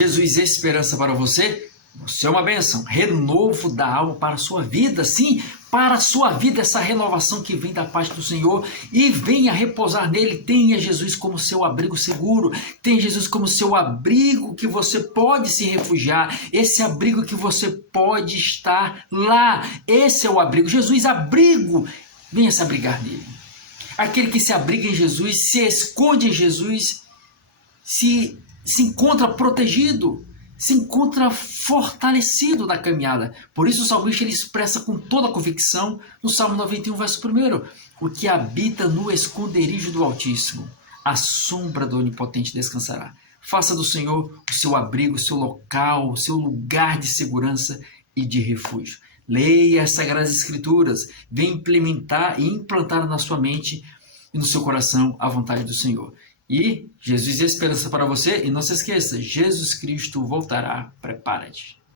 Jesus, esperança para você. Você é uma bênção, renovo da alma para a sua vida, sim, para a sua vida, essa renovação que vem da parte do Senhor, e venha repousar nele. Tenha Jesus como seu abrigo seguro, tenha Jesus como seu abrigo que você pode se refugiar, esse abrigo que você pode estar lá, esse é o abrigo, Jesus abrigo, venha se abrigar nele. Aquele que se abriga em Jesus, se esconde em Jesus, se encontra protegido, se encontra fortalecido na caminhada. Por isso o salmista ele expressa com toda a convicção no Salmo 91, verso 1: o que habita no esconderijo do Altíssimo, a sombra do Onipotente descansará. Faça do Senhor o seu abrigo, o seu local, o seu lugar de segurança e de refúgio. Leia as Sagradas Escrituras, venha implementar e implantar na sua mente e no seu coração a vontade do Senhor. E Jesus é esperança para você. E não se esqueça, Jesus Cristo voltará. Prepara-te.